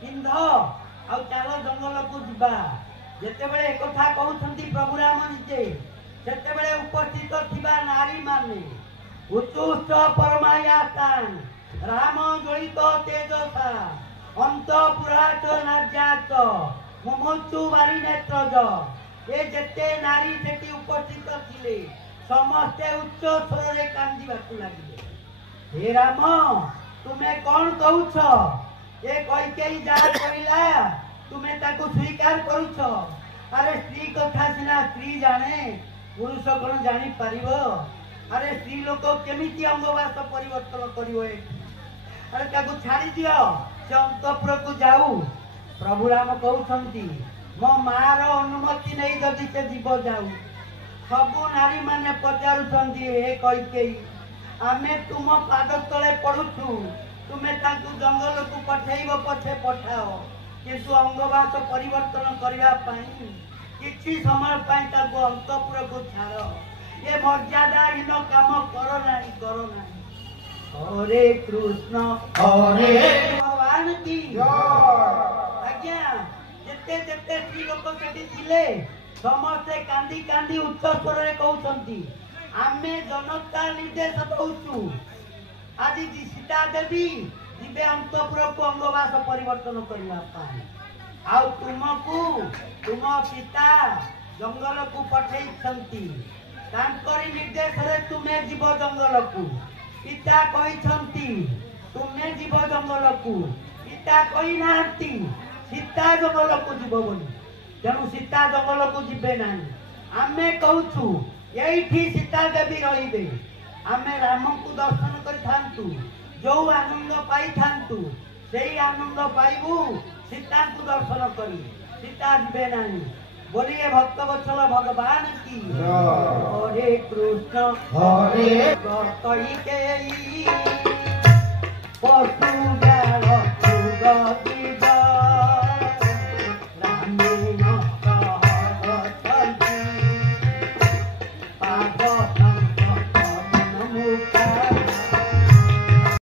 पिंध आउ चल जंगल को जीवा जेतेबेले एक कथा कहउछंती प्रभु राम निजे सेतेबेले उपस्थित थिबा नारी माने उच्च परमाया स्थान राम ज्वलित तेजसा अंतपुराच नार्याच मुमुचु बारी नेत्रज ए जेते नारी सेठी उपस्थित थिले समस्ते उच्च स्वर रे कांदीबाकु लागिले। हे राम तुम्हें कौन कहउछ ए कैकेयी जा कहिला तुम्हें ताकू स्वीकार करूछ। अरे स्त्री कथा सिना स्त्री जाने पुरुष कौन जानी पारिबो। अरे स्त्री लोक केमिति अंगवास परिवर्तन करिवो। अरे ताकू छाड़ी दियो से अंतपुर को जाऊ। प्रभु राम कहउछंती मो मार अनुमति नहीं जदि से जीव जाऊ। सबु नारी माने पचारुछंती हे कैकेयी आमे तुम पाद तले पड़ुछु तुम्हें ताकू जंगल को पठेइबो पछे पठाओ किंतु अंगवास परिवर्तन करबा पई किछि समय पई ताकू अंतपुर को छाड़ो। ये मर्यादाहीन काम करो नाही करो नाही। हरे कृष्ण भगवान की आज्ञा जेते जेते स्त्री लोक सेठी थिले समस्ते कांदी कांदी उच्च स्वर रे कहउछंती आमे जनता निर्देश दउछु आज सीता देवी जीवे अंतपुर को अंगवास परिवर्तन करबा पाई आउ तुमको तुम पिता जंगल को पठेइछंती तांकरी निर्देश रे तुमे जीव जंगल को पिता कहिछंती तुमे जीव जंगल को पिता कहि नांती सीता जंगल को जीव बोली तेणु सीता जंगल को जीवे नाही। आमे कहूछु यही सीता देवी रहिबे आमे राम को दर्शन कर थांतु जो आनंद पाई थांतु सेही आनंद पाइबू सीता को दर्शन करी सीता जीवे नाही। बोलिए भक्त वत्सल भगवान की हरे कृष्ण हरे कैकेयी